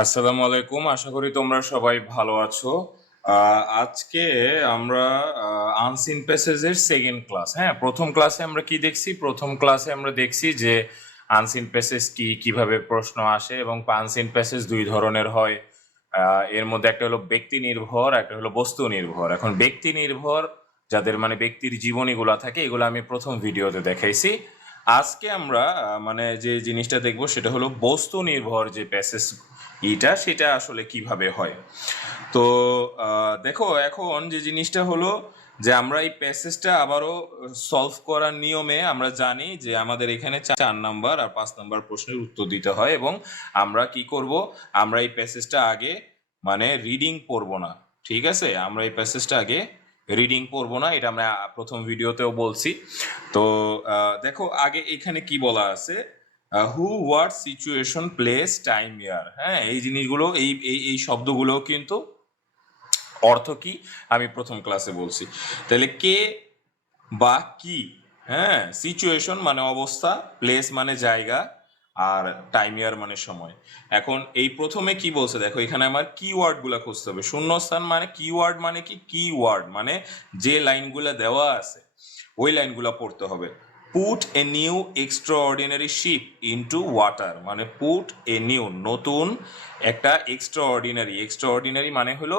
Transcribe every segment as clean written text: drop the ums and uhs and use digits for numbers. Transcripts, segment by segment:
আসসালামু আলাইকুম, আশা করি তোমরা সবাই ভালো আছো। আজকে আমরা আনসিন প্যাসেজের সেকেন্ড ক্লাস। হ্যাঁ, প্রথম ক্লাসে আমরা কি দেখছি? প্রথম ক্লাসে আমরা দেখছি যে আনসিন প্যাসেজ কি, কিভাবে প্রশ্ন আসে, এবং আনসিন প্যাসেজ দুই ধরনের হয়। এর মধ্যে একটা হলো ব্যক্তি নির্ভর, একটা হলো বস্তু নির্ভর। এখন ব্যক্তি নির্ভর যাদের মানে ব্যক্তির জীবনীগুলা থাকে, এগুলো আমি প্রথম ভিডিওতে দেখাইছি। আজকে আমরা মানে যে জিনিসটা দেখবো সেটা হলো বস্তু নির্ভর যে প্যাসেজ সেটা আসলে কিভাবে হয়। তো দেখো, এখন যে জিনিসটা হলো যে আমরা এই প্যাসেজটা আবারও সলভ করার নিয়মে আমরা জানি যে আমাদের এখানে 4 নাম্বার আর 5 নাম্বার প্রশ্নের উত্তর দিতে হয়, এবং আমরা কি করব, আমরা এই প্যাসেজটা আগে মানে রিডিং পড়বো না। ঠিক আছে, আমরা এই প্যাসেজটা আগে রিডিং পড়বো না, এটা আমরা প্রথম ভিডিওতেও বলছি। তো দেখো আগে এখানে কি বলা আছে, হু, হোয়াট, সিচুয়েশন, প্লেস, টাইম, ইয়ার। হ্যাঁ, এই জিনিসগুলো এই এই এই শব্দগুলো কিন্তু অর্থ কি আমি প্রথম ক্লাসে বলছি। তাহলে কে বা কি, হ্যাঁ, সিচুয়েশন মানে অবস্থা, প্লেস মানে জায়গা, আর টাইম ইয়ার মানে সময়। এখন এই প্রথমে কি বলছে দেখো, এখানে আমার কিওয়ার্ড গুলা খুঁজতে হবে। শূন্যস্থান মানে কিওয়ার্ড মানে কি, কিওয়ার্ড মানে যে লাইনগুলা দেওয়া আছে ওই লাইনগুলা পড়তে হবে। Put a new extraordinary ship into water, মানে পুট এ নিউ নতুন একটা এক্সট্রাঅর্ডিনারি, এক্সট্রাঅর্ডিনারি মানে হলো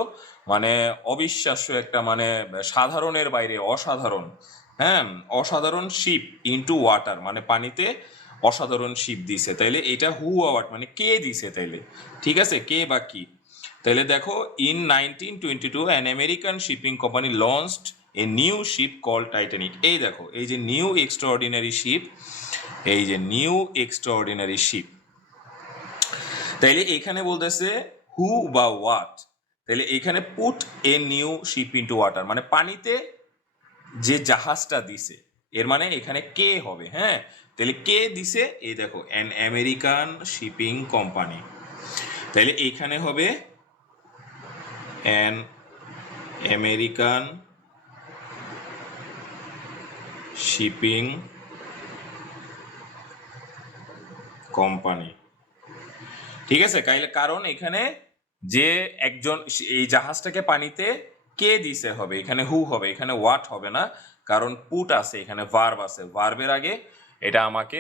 মানে অবিশ্বাস্য একটা, মানে সাধারণের বাইরে অসাধারণ। হ্যাঁ, অসাধারণ শিপ ইনটু ওয়াটার মানে পানিতে অসাধারণ শিপ দিছে। তাইলে এটা হু আওয়ার্ড মানে কে দিছে, তাইলে ঠিক আছে, কে বা কি। তাহলে দেখো, in 1922 an American shipping company launched a new ship call Titanic. এই দেখো, এই যে নিউ এক্সট্রাঅর্ডিনারি শিপ, এই যে নিউ এক্সট্রাঅর্ডিনারি শিপ, তাইলে এখানে বলতেছে হু বা হোয়াট। তাহলে এখানে put a new ship into water মানে পানিতে যে জাহাজটা দিছে, এর মানে এখানে কে হবে। হ্যাঁ, তাহলে কে দিছে, এই দেখো অ্যান আমেরিকান শিপিং কোম্পানি, তাহলে এখানে হবে অ্যান আমেরিকান শিপিং কোম্পানি। ঠিক আছে, কারণ এখানে যে একজন এই জাহাজটাকে পানিতে কে দিছে হবে, এখানে হু হবে, এখানে হোয়াট হবে না, কারণ পুট আছে, এখানে ভার্ব আছে, ভার্বের আগে এটা আমাকে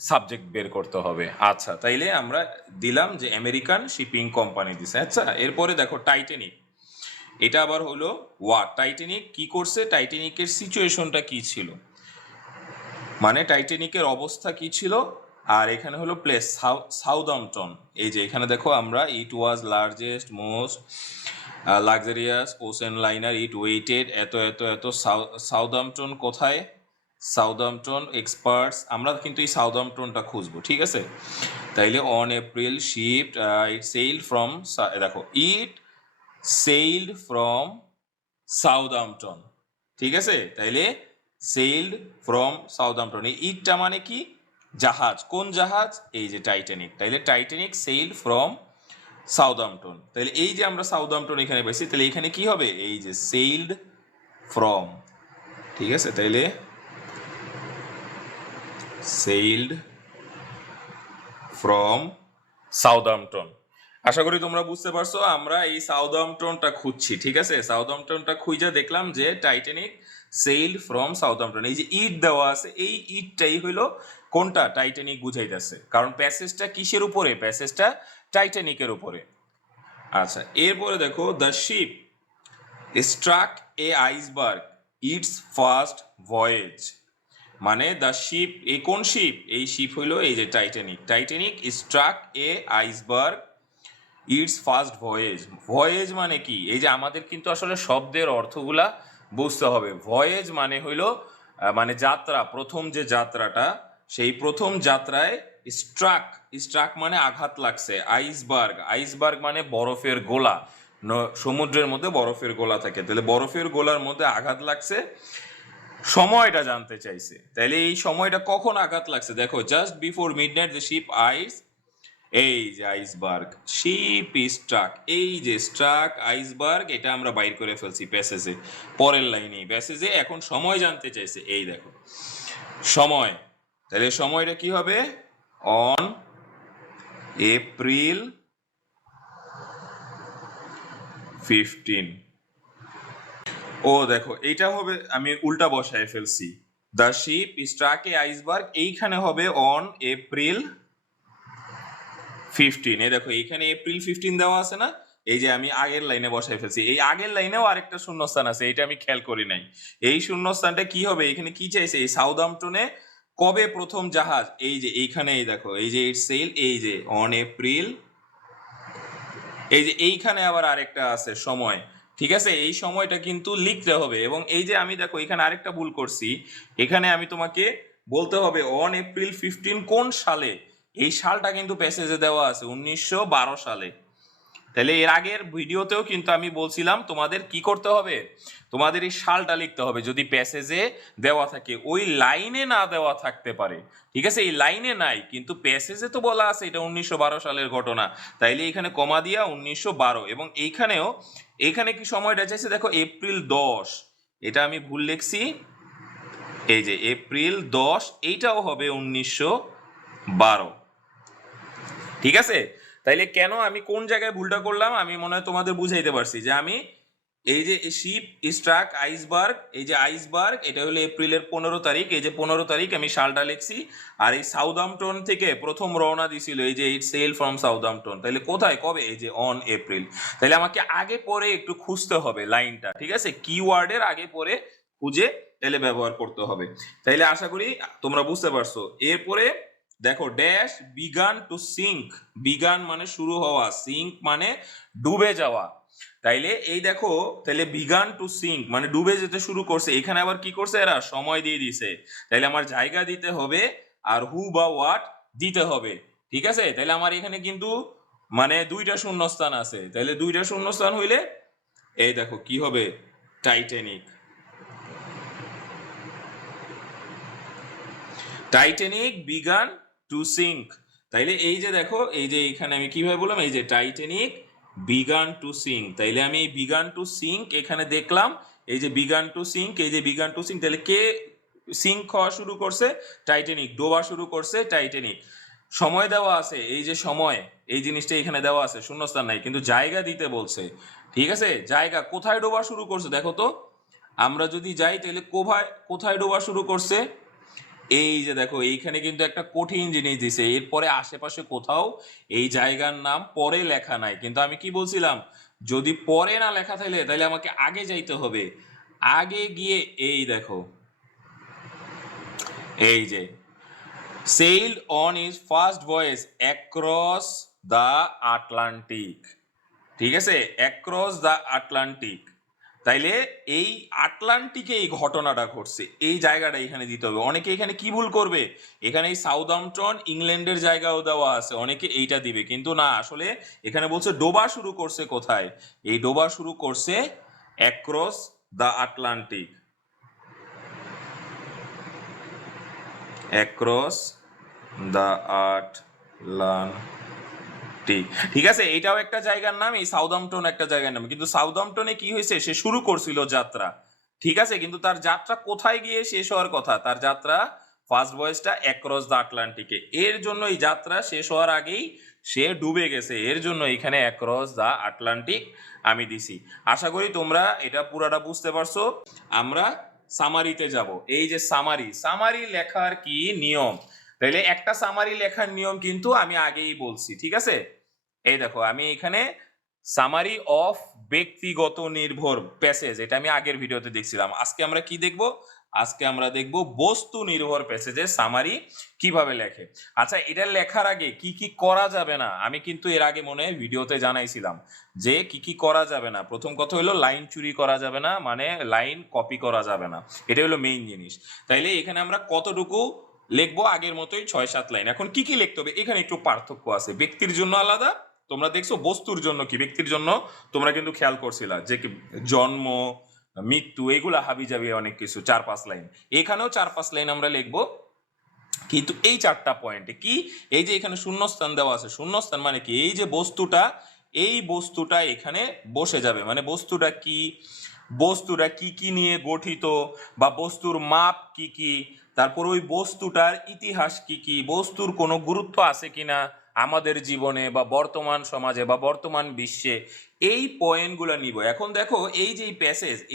সাবজেক্ট বের করতে হবে। আচ্ছা, তাইলে আমরা দিলাম যে আমেরিকান শিপিং কোম্পানি দিছে। আচ্ছা, এরপরে দেখো টাইটানিক, এটা আবার হলো হোয়াট। টাইটানিক কি করছে, টাইটানিকের সিচুয়েশনটা কি ছিল, মানে টাইটানিকের অবস্থা কি ছিল। আর এখানে হলো প্লেস সাউদাম্পটন। এই যে এখানে দেখো আমরা it was largest most luxurious ocean liner, it weighted এত এত এত। সাউদাম্পটন কোথায়, সাউদাম্পটন এক্সপার্টস, আমরা কিন্তু এই সাউদাম্পটনটা খুঁজবো। ঠিক আছে, তাইলে on April ship it sailed from, দেখো ইট সেইলড ফ্রম সাউদাম্পটন। ঠিক আছে, তাইলে সেইলড ফ্রম সাউদাম্পটন, এই ইটটা মানে কি, জাহাজ। কোন জাহাজ, এই যে টাইটানিক। তাইলে টাইটানিক সেইলড ফ্রম সাউদাম্পটন, তাইলে এই যে আমরা সাউদাম্পটন এখানে পেয়েছি, তাহলে এখানে কি হবে, এই যে সেইলড ফ্রম। ঠিক আছে, তাইলে সেইলড ফ্রম সাউদাম্পটন। আশা করি তোমরা বুঝতে পারছো, আমরা এই সাউদাম্পটনটা খুঁজছি। ঠিক আছে, সাউদাম্পটনটা খুঁজে দেখলাম যে টাইটানিক সেইলড ফ্রম সাউদাম্পটন। এই যে ইট দেওয়া আছে, এই ইটটাই হইলো কোনটা, টাইটানিক বুঝাইতেছে, কারণ প্যাসেজটা কিসের উপরে, প্যাসেজটা টাইটানিকের উপরে। আচ্ছা, এরপরে দেখো, the ship struck a iceberg its first voyage, মানে দ্য শিপ, এই কোন শিপ, এই শিপ হইলো এই যে Titanic. Titanic struck a iceberg its first voyage. Voyage মানে কি, এই যে আমাদের কিন্তু আসলে শব্দের অর্থগুলা বুঝতে হবে। ভয়েজ মানে হইলো মানে যাত্রা, প্রথম যে যাত্রাটা, সেই প্রথম যাত্রায় স্ট্রাক, স্ট্রাক মানে আঘাত লাগছে। আইসবার্গ, আইসবার্গ মানে বরফের গোলা, সমুদ্রের মধ্যে বরফের গোলা থাকে, তাহলে বরফের গোলার মধ্যে আঘাত লাগছে, সময়টা জানতে চাইছে। তাহলে এই সময়টা কখন আঘাত লাগছে, দেখো just before midnight the ship ice, এই যে আইসবার্গ, শিপ স্ট্রাক, এই যে স্ট্রাক আইসবার্গ, এটা আমরা বাইর করে ফেলছি প্যাসেজে, পরের লাইনে প্যাসেজে এখন সময় জানতে চাইছে। এই দেখো সময়, তাহলে সময়টা কি হবে, অন এপ্রিল 15। ও দেখো এইটা হবে, আমি উল্টা বসায় ফেলছি। The ship struck a iceberg, এইখানে হবে অন এপ্রিল 15। এই দেখো এইখানে এপ্রিল 15 দেওয়া আছে না, এই যে আমি আগের লাইনে বসাই ফেলছি। এই আগের লাইনেও আরেকটা শূন্যস্থান আছে, এটা আমি খেয়াল করি নাই। এই শূন্যস্থানটা কি হবে, এখানে কি চাইছে, এই সাউদাম্পটনে কবে প্রথম জাহাজ, এই যে এইখানে এই দেখো এই যে ইট সেল, এই যে অন এপ্রিল, এই যে এইখানে আবার আরেকটা আছে সময়, ঠিক আছে, এই সময়টা কিন্তু লিখতে হবে। এবং এই যে আমি দেখো এখানে আরেকটা ভুল করছি, এখানে আমি তোমাকে বলতে হবে অন এপ্রিল 15 কোন সালে, এই সালটা কিন্তু প্যাসেজে দেওয়া আছে 1912 সালে। তাহলে এর আগের ভিডিওতেও কিন্তু আমি বলছিলাম তোমাদের কি করতে হবে, তোমাদের এই সালটা লিখতে হবে যদি প্যাসেজে দেওয়া থাকে, ওই লাইনে না দেওয়া থাকতে পারে, ঠিক আছে, এই লাইনে নাই কিন্তু প্যাসেজে তো বলা আছে এটা 1912 সালের ঘটনা, তাইলে এখানে কমা দিয়া 1912। এবং এইখানেও, এইখানে কি সময়টা চাইছে দেখো এপ্রিল 10, এটা আমি ভুল লিখছি, এই যে এপ্রিল 10, এইটাও হবে 1912, ঠিক আছে। তাইলে কেন আমি কোন জায়গায় ভুলটা করলাম আমি মনে হয় তোমাদের বুঝাইতে পারছি, যে আমি এই যে শিপ স্ট্রাক আইসবার্গ, এই যে আইসবার্গ এটা হলো এপ্রিলের 15 তারিখ, এই যে 15 তারিখ আমি সালটা লিখছি। আর এই সাউদাম্পটন থেকে প্রথম রওনা দিছিল, এই যে ইট সেল ফ্রম সাউদাম্পটন, তাহলে কোথায় কবে, এই যে অন এপ্রিল। তাহলে আমাকে আগে পরে একটু খুঁজতে হবে লাইনটা, ঠিক আছে, কিওয়ার্ডের আগে পরে খুঁজে তাহলে ব্যবহার করতে হবে। তাইলে আশা করি তোমরা বুঝতে পারছো। এরপরে দেখো dash began to sink, began মানে শুরু হওয়া, সিঙ্ক মানে ডুবে যাওয়া। তাইলে এই দেখো, তাইলে বিগান টু সিঙ্ক মানে ডুবে যেতে শুরু করছে, এখানে আবার কি করছে এরা সময় দিয়ে দিছে, তাইলে আমার জায়গা দিতে হবে আর হু বা হোয়াট দিতে হবে, ঠিক আছে। তাইলে আমার এখানে কিন্তু মানে দুইটা শূন্যস্থান আছে, তাইলে দুইটা শূন্যস্থান হইলে এই দেখো কি হবে, Titanic, Titanic began to sink. তাইলে এই যে দেখো এই যে এখানে আমি কিভাবে বললাম, এই যে টাইটানিক বিগান টু সিঙ্ক, তাইলে আমি এই বিগান টু সিঙ্ক এখানে দেখলাম, এই যে বিগান টু সিঙ্ক, এই যে বিগান টু সিঙ্ক, তাহলে কে সিঙ্ক হওয়া শুরু করছে, টাইটানিক, ডোবা শুরু করছে টাইটানিক। সময় দেওয়া আছে, এই যে সময়, এই জিনিসটা এখানে দেওয়া আছে, শূন্যস্থান নাই, কিন্তু জায়গা দিতে বলছে, ঠিক আছে। জায়গা কোথায় ডোবা শুরু করছে দেখো তো, আমরা যদি যাই তাহলে কোথায় কোথায় ডোবা শুরু করছে, এই যে দেখো এইখানে কিন্তু একটা কঠিন জিনিস দিছে, এরপরে আশেপাশে কোথাও এই জায়গার নাম পরে লেখা নাই, কিন্তু আমি কি বলছিলাম, যদি পরে না লেখা থাকে তাহলে আমাকে আগে যাইতে হবে, আগে গিয়ে এই দেখো এই যে sailed on his first voyage across the Atlantic, ঠিক আছে, অ্যাক্রস দ্য আটলান্টিক। তাইলে এই আটলান্টিকে এই ঘটনাটা ঘটছে, এই জায়গাটা এখানে দিতে হবে। অনেকে এখানে কি ভুল করবে, এখানে এই সাউদাম্পটন ইংল্যান্ডের জায়গাও দেওয়া আছে, অনেকে এইটা দিবে, কিন্তু না, আসলে এখানে বলছে ডোবা শুরু করছে কোথায়, এই ডোবা শুরু করছে across the Atlantic, across the Atlantic, ঠিক আছে। এটাও একটা জায়গার নাম, এই সাউদাম্পটন একটা জায়গার নাম, কিন্তু সাউদাম্পটনে কি হয়েছে, সে শুরু করছিল যাত্রা, ঠিক আছে, কিন্তু তার যাত্রা কোথায় গিয়ে শেষ হওয়ার কথা, তার যাত্রা ফার্স্ট ভয়েসটা অ্যাক্রস দ্য আটলান্টিকে, এর জন্য এই যাত্রা শেষ হওয়ার আগেই সে ডুবে গেছে, এর জন্য এখানে অ্যাক্রস দ্য আটলান্টিক আমি দিছি। আশা করি তোমরা এটা পুরাটা বুঝতে পারছো। আমরা সামারিতে যাব। এই যে সামারি, সামারি লেখার কি নিয়ম, তাইলে একটা সামারি লেখার নিয়ম কিন্তু আমি আগেই বলছি, ঠিক আছে। এই দেখো আমি এখানে সামারি অফ ব্যক্তিগত নির্ভর প্যাসেজ, এটা আমি আগের ভিডিওতে দেখছিলাম। আজকে আমরা কি দেখব, আজকে আমরা দেখব বস্তু নির্ভর প্যাসেজের সামারি কিভাবে লেখে। আচ্ছা, এটা লেখার আগে কি কি করা যাবে না, আমি কিন্তু এর আগে মনে হয় ভিডিওতে জানাইছিলাম যে কি কি করা যাবে না। প্রথম কথা হলো লাইন চুরি করা যাবে না, মানে লাইন কপি করা যাবে না, এটা হলো মেইন জিনিস। তাইলে এখানে আমরা কতটুকু লিখবো, আগের মতোই 6-7 লাইন। এখন কি কি লিখতে হবে, এখানে একটু পার্থক্য আছে, ব্যক্তির জন্য আলাদা, তোমরা দেখছো বস্তুর জন্য কি, ব্যক্তির জন্য তোমরা কিন্তু খেয়াল করছিলা যে কি জন্ম মৃত্যু এগুলা হাবি যাবি অনেক কিছু, 4-5 লাইন, এখানেও 4-5 লাইন আমরা লিখবো। কিন্তু এই 4টা পয়েন্টে কি, এই যে এখানে শূন্যস্থান দেওয়া আছে, শূন্যস্থান মানে কি, এই যে বস্তুটা, এই বস্তুটা এখানে বসে যাবে, মানে বস্তুটা কি, বস্তুটা কি কি নিয়ে গঠিত, বা বস্তুর মাপ কি কি, তারপর ওই বস্তুটার ইতিহাস কি কি, বস্তুর কোনো গুরুত্ব আছে কিনা, আমাদের জীবনে বা বর্তমান সমাজে বা বর্তমান বিশ্বে এই পয়েন্টগুলো নিব। এখন দেখো এই যে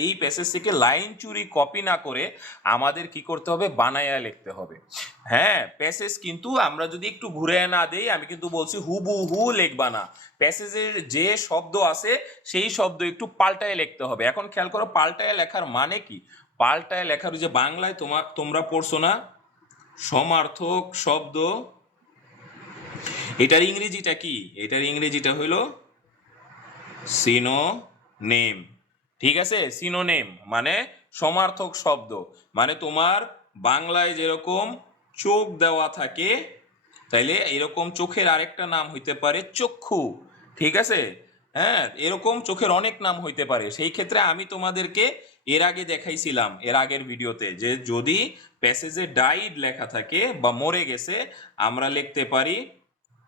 এই প্যাসেজ থেকে লাইন চুরি কপি না করে আমাদের কি করতে হবে, বানায়া লিখতে হবে। হ্যাঁ, প্যাসেজ কিন্তু আমরা যদি একটু ঘুরে না দেই, আমি কিন্তু বলছি হুবহু লিখবা না, প্যাসেজের যে শব্দ আছে সেই শব্দ একটু পাল্টায় লিখতে হবে। এখন খেয়াল করো পাল্টায় লেখার মানে কি। পাল্টায় লেখার যে বাংলায় তোমরা পড়ছো না সমার্থক শব্দ, এটার ইংরেজিটা কি? এটার ইংরেজিটা হইলো সিনোনিম। ঠিক আছে, সিনোনিম মানে সমার্থক শব্দ। মানে তোমার বাংলায় যেরকম চোখ দেওয়া থাকে, তাইলে এরকম চোখের আরেকটা নাম হইতে পারে চক্ষু। ঠিক আছে, হ্যাঁ, এরকম চোখের অনেক নাম হইতে পারে। সেই ক্ষেত্রে আমি তোমাদেরকে এর আগে দেখাইছিলাম এর আগের ভিডিওতে যে যদি প্যাসেজে ডাইড লেখা থাকে বা মরে গেছে, আমরা লিখতে পারি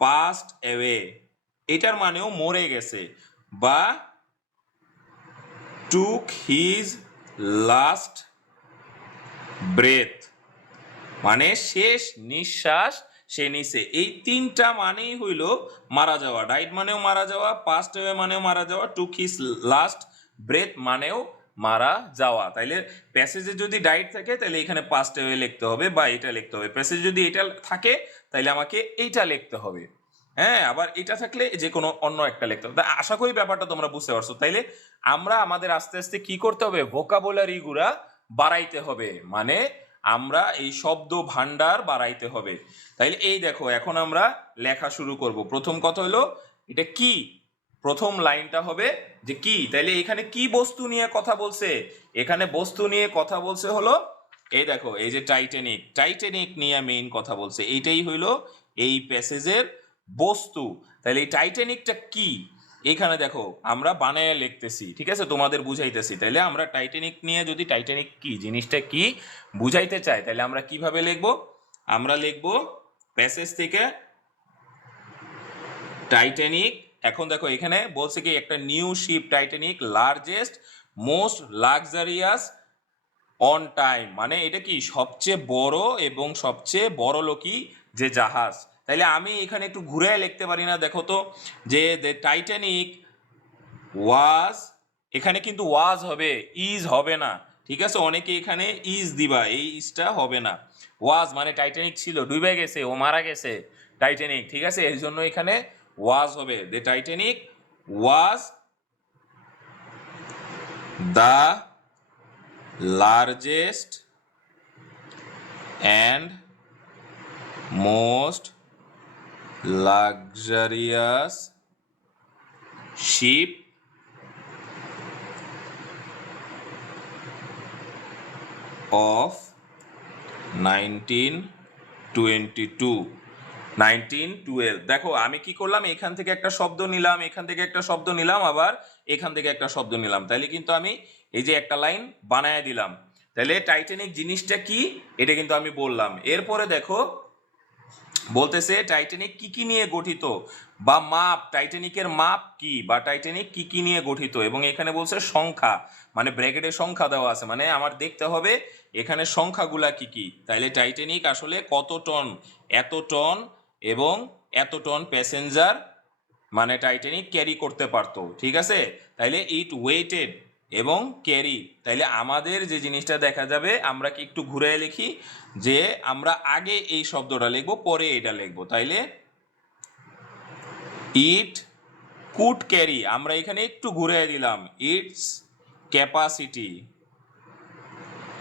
পাস্ট অ্যাওয়ে, এটার মানেও মরে গেছে, বা টুক হিজ লাস্ট ব্রেথ মানে শেষ নিঃশ্বাস সে নিছে। এই তিনটা মানেই হইল মারা যাওয়া। ডাইড মানেও মারা যাওয়া, পাস্ট অ্যাওয়ে মানেও মারা যাওয়া, টুক হিজ লাস্ট ব্রেথ মানেও মারা যাওয়া। তাইলে প্যাসেজে যদি ডাইড থাকে তাহলে এখানে পাস্ট অ্যাওয়ে লিখতে হবে বা এটা লিখতে হবে। প্যাসেজে যদি এটা থাকে তাহলে আমাকে এইটা লিখতে হবে। হ্যাঁ, আবার এটা থাকলে যে কোনো অন্য একটা লিখতে হবে। আশা করি ব্যাপারটা তোমরা বুঝতে পারছো। তাইলে আমরা আমাদের আস্তে আস্তে কি করতে হবে, ভোকাবুলারি গুলা বাড়াইতে হবে, মানে আমরা এই শব্দ ভান্ডার বাড়াইতে হবে। তাইলে এই দেখো এখন আমরা লেখা শুরু করব। প্রথম কথা হলো এটা কি, প্রথম লাইনটা হবে যে কি। তাইলে এখানে কি বস্তু নিয়ে কথা বলছে, এখানে বস্তু নিয়ে কথা বলছে হলো এই দেখো এই যে টাইটানিক, টাইটানিক নিয়ে মেইন কথা বলছে। এইটাই হইলো এই প্যাসেজের বস্তু। তাহলে এই টাইটানিকটা কি, এখানে দেখো আমরা বানায় লিখতেছি, ঠিক আছে, তোমাদের বুঝাইতেছি। তাইলে আমরা টাইটানিক নিয়ে যদি টাইটানিক কি জিনিসটা কি বুঝাইতে চাই, তাহলে আমরা কিভাবে লিখব, আমরা লিখব প্যাসেজ থেকে টাইটানিক। এখন দেখো এখানে বলছে কি একটা new ship Titanic largest most luxurious on time, মানে এটা কি সবচেয়ে বড় এবং সবচেয়ে বড় লোকই যে জাহাজ। তাইলে আমি এখানে একটু ঘুরে লিখতে পারি না, দেখো তো, যে দ্য টাইটানিক ওয়াজ, এখানে কিন্তু ওয়াজ হবে, ইজ হবে না। ঠিক আছে, অনেকে এখানে ইজ দিবা, এই ইজটা হবে না। ওয়াজ মানে টাইটানিক ছিল, ডুবে গেছে, ও মারা গেছে টাইটানিক, ঠিক আছে, এর জন্য এখানে ওয়াজ হবে। The Titanic was the largest and most luxurious ship of 1922। 1912। দেখো আমি কি করলাম, এখান থেকে একটা শব্দ নিলাম, এখান থেকে একটা শব্দ নিলাম, আবার এখান থেকে একটা শব্দ নিলাম, তাইলে কিন্তু আমি এই যে একটা লাইন বানায় দিলাম। তাহলে টাইটানিক জিনিসটা কি এটা কিন্তু আমি বললাম। এরপরে দেখো বলতেছে টাইটানিক কি কি নিয়ে গঠিত, বা মাপ, টাইটানিকের মাপ কি, বা টাইটানিক কি কি নিয়ে গঠিত, এবং এখানে বলছে সংখ্যা, মানে ব্র্যাকেটে সংখ্যা দেওয়া আছে, মানে আমার দেখতে হবে এখানে সংখ্যাগুলা কি কি। তাইলে টাইটানিক আসলে কত টন, এত টন এবং এত টন প্যাসেঞ্জার মানে টাইটানিক ক্যারি করতে পারতো। ঠিক আছে, তাইলে ইট ওয়েটেড এবং ক্যারি। তাইলে আমাদের যে জিনিসটা দেখা যাবে, আমরা কি একটু ঘুরে লিখি, যে আমরা আগে এই শব্দটা লিখবো পরে এটা লিখবো। তাইলে ইট কুড ক্যারি, আমরা এখানে একটু ঘুরে দিলাম, ইটস ক্যাপাসিটি,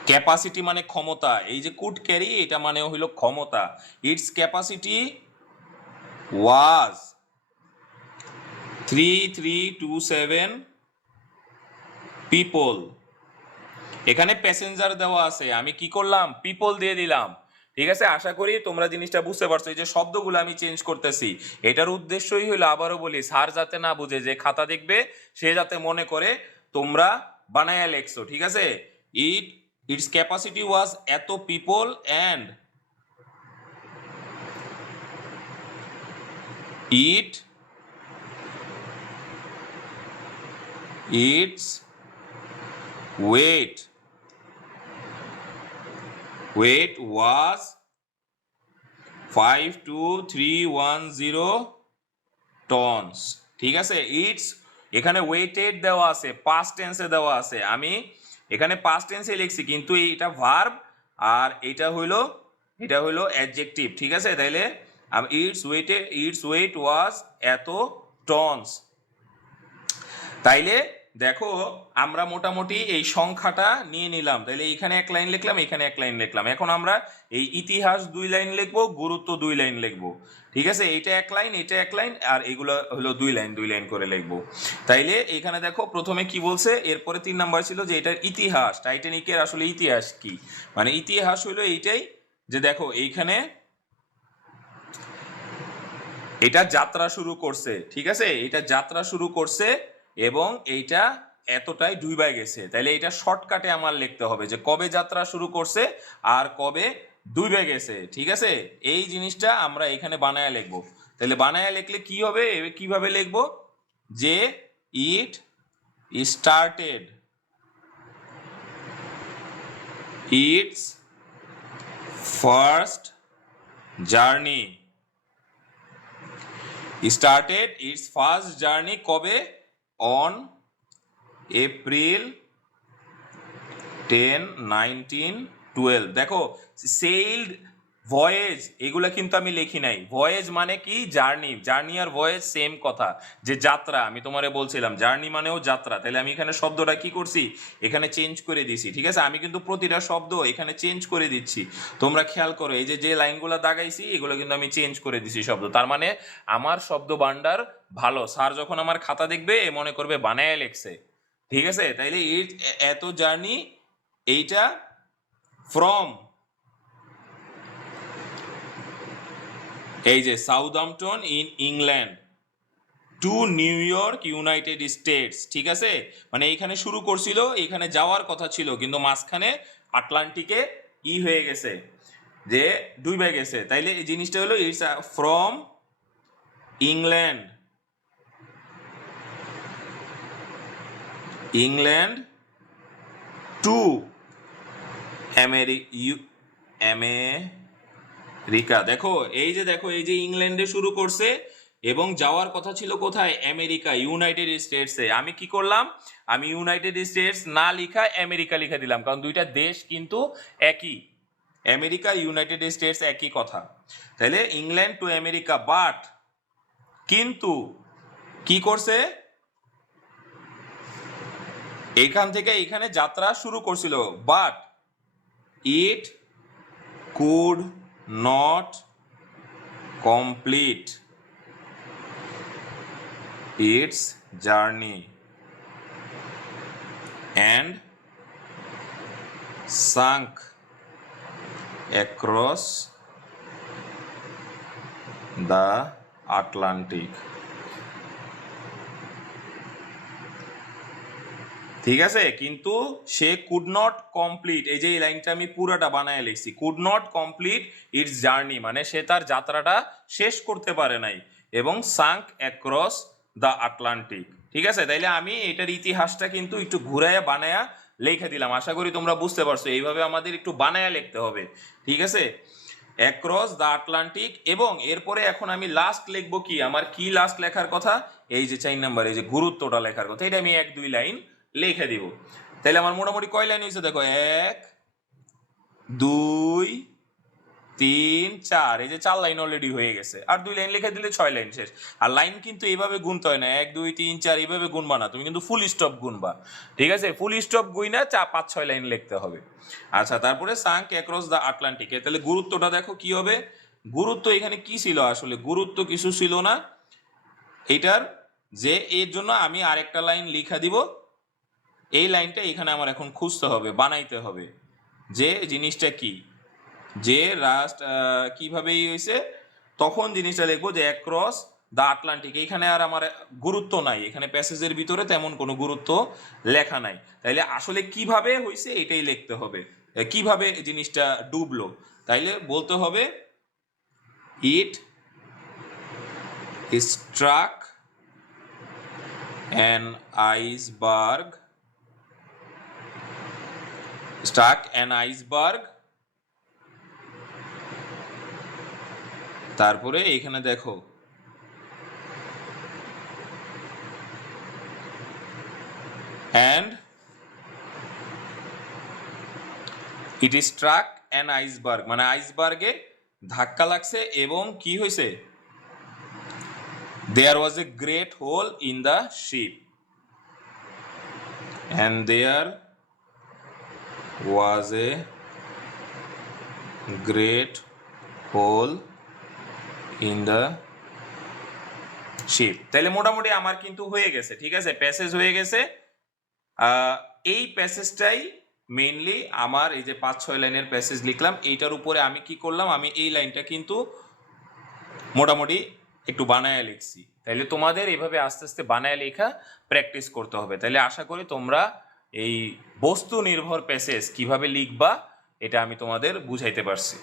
ক্যাপাসিটি মানে ক্ষমতা, এই যে কুড ক্যারি এটা মানে হইল ক্ষমতা। It's capacity was 3327 people. এখানে প্যাসেঞ্জার দেওয়া আছে, আমি কি করলাম, পিপল দিয়ে দিলাম। ঠিক আছে, আশা করি তোমরা জিনিসটা বুঝতে পারছো। এই যে শব্দগুলো আমি চেঞ্জ করতেছি, এটার উদ্দেশ্যই হলো, আবারও বলি, স্যার যাতে না বুঝে, যে খাতা দেখবে সে যাতে মনে করে তোমরা বানায়া লেখছো। ঠিক আছে, ইটস ক্যাপাসিটি ওয়াজ এত people and it it's weight was 52310 tonnes, ঠিক আছে। ইটস এখানে ওয়েটেড দেওয়া আছে, পাস্ট টেন্সে দেওয়া আছে, আমি এখানে পাস্ট টেন্সে লিখছি কিন্তু এটা ভার্ব আর এটা হইলো অ্যাডজেক্টিভ, ঠিক আছে। তাইলে ইটস ওয়েট ওয়াজ এত টনস। তাইলে দেখো আমরা মোটামুটি এই সংখ্যাটা নিয়ে নিলাম। তাইলে এখানে এক লাইন লিখলাম, এখানে এক লাইন লিখলাম। এখন আমরা এই ইতিহাস 2 লাইন লিখবো, গুরুত্ব 2 লাইন লিখবো, ঠিক আছে। এটা এক লাইন, এটা এক লাইন, আর এগুলো হলো 2 লাইন 2 লাইন করে লিখবো। তাইলে এখানে দেখো প্রথমে কি বলছে, এরপরে 3 নাম্বার ছিল যে এটার ইতিহাস, টাইটানিকের আসলে ইতিহাস কি, মানে ইতিহাস হলো এইটাই যে দেখো এইখানে এটা যাত্রা শুরু করছে, ঠিক আছে, এটা যাত্রা শুরু করছে এবং এইটা এতটাই ডুইবা গেছে। তাইলে এটা শর্টকাটে আমার লিখতে হবে যে কবে যাত্রা শুরু করছে আর কবে ডুইবে গেছে, ঠিক আছে। এই জিনিসটা আমরা এখানে বানায় লিখবো। তাহলে বানায় লিখলে কি হবে, কিভাবে লিখবো, যে it started its first journey, started its first journey কবে, on April 10, 1912। দেখো sailed, ভয়েজ এগুলা কিন্তু আমি লিখি নাই। ভয়েজ মানে কি, জার্নি, জার্নি আর ভয়েজ সেম কথা, যে যাত্রা। আমি তোমারে বলছিলাম জার্নি মানেও যাত্রা। তাহলে আমি এখানে শব্দটা কি করছি, এখানে চেঞ্জ করে দিছি, ঠিক আছে। আমি কিন্তু প্রতিটা শব্দ এখানে চেঞ্জ করে দিচ্ছি, তোমরা খেয়াল করো। এই যে যে লাইনগুলো দাগাইছি এগুলো কিন্তু আমি চেঞ্জ করে দিছি শব্দ। তার মানে আমার শব্দ ভান্ডার ভালো। স্যার যখন আমার খাতা দেখবে এ মনে করবে বানায় লেখছে, ঠিক আছে। তাইলে এত জার্নি, এইটা ফ্রম এই যে Southampton in England two new York United states, ঠিক আছে। মানে এইখানে শুরু করছিল, এখানে যাওয়ার কথা ছিল কিন্তু মাঝখানে আটলান্টিকে হয়ে গেছে, যে ডুবে গেছে। তাইলে এই জিনিসটা হলো it's from England to America. দেখো এই যে ইংল্যান্ডে শুরু করছে এবং যাওয়ার কথা ছিল কোথায়, আমেরিকা, ইউনাইটেড স্টেটসে। আমি কি করলাম, আমি ইউনাইটেড স্টেটস না লিখা আমেরিকা লিখে দিলাম, কারণ দুইটা দেশ কিন্তু একই, আমেরিকা ইউনাইটেড স্টেটস একই কথা। তাহলে ইংল্যান্ড টু আমেরিকা, বাট কিন্তু কি করছে, এইখান থেকে এখানে যাত্রা শুরু করছিল, but it could not complete it's journey and sunk across the Atlantic, ঠিক আছে। কিন্তু সে কুড নট কমপ্লিট, এই যে এই লাইনটা আমি পুরাটা বানায় লিখছি, could not complete it's journey, মানে সে তার যাত্রাটা শেষ করতে পারে নাই, এবং সাঙ্ক অ্যাক্রস দ্য আটলান্টিক, ঠিক আছে। তাইলে আমি এটার ইতিহাসটা কিন্তু একটু ঘুরাইয়া বানায়া লিখে দিলাম। আশা করি তোমরা বুঝতে পারছো, এইভাবে আমাদের একটু বানায়া লিখতে হবে, ঠিক আছে, অ্যাক্রস দ্য আটলান্টিক। এবং এরপরে এখন আমি লাস্ট লিখবো কি, আমার কি লাস্ট লেখার কথা, এই যে 4 নাম্বার, এই যে গুরুত্বটা লেখার কথা, এটা আমি 1-2 লাইন লিখে দিব। তাহলে আমার মোটামুটি কয় লাইন হয়েছে দেখো, 1 2 3 4, এই যে 4 লাইন অলরেডি হয়ে গেছে, আর 2 লাইন লিখে দিলে 6 লাইন শেষ। আর লাইন কিন্তু এইভাবে গুনতে হয় না, 1 2 3 4 এইভাবে গুনবা না, তুমি কিন্তু ফুল স্টপ গুনবা, ঠিক আছে। ফুল স্টপ গুইনা 5-6 লাইন লিখতে হবে। আচ্ছা, তারপরে সাঙ্ক অ্যাক্রস দ্য আটলান্টিক, তাহলে গুরুত্বটা দেখো কি হবে। গুরুত্ব এখানে কি ছিল, আসলে গুরুত্ব কিছু ছিল না এটার, যে এর জন্য আমি আরেকটা লাইন লিখা দিব। এই লাইনটা এখানে আমার এখন খুঁজতে হবে, বানাইতে হবে, যে জিনিসটা কি, যে রাস্ট কিভাবে হয়েছে, তখন জিনিসটা লিখবো যে অ্যাক্রস দ্য আটলান্টিক। এখানে আর আমার গুরুত্ব নাই, এখানে প্যাসেজের ভিতরে তেমন কোনো গুরুত্ব লেখা নাই। তাইলে আসলে কিভাবে হয়েছে এটাই লিখতে হবে, কিভাবে জিনিসটা ডুবলো। তাইলে বলতে হবে it struck an iceberg, struck an iceberg তারপরে এখানে দেখো and it struck an iceberg, মানে আইসবার্গে ধাক্কা লাগছে এবং কি হয়েছে, there was a great hole in the ship, and there was a great hole in the ship. তাহলে মোটামুটি আমার কিন্তু হয়ে গেছে, ঠিক আছে, প্যাসেজ হয়ে গেছে। এই প্যাসেজটাই মেইনলি আমার এই যে 5-6 লাইনের প্যাসেজ লিখলাম, এইটার উপরে আমি কি করলাম, আমি এই লাইনটা কিন্তু মোটামুটি একটু বানায় লিখছি। তাইলে তোমাদের এইভাবে আস্তে আস্তে বানায় লেখা প্র্যাকটিস করতে হবে। তাইলে আশা করি তোমরা এই বস্তু নির্ভর প্যাসেজ কিভাবে লিখবা এটা আমি তোমাদের বুঝাইতে পারছি।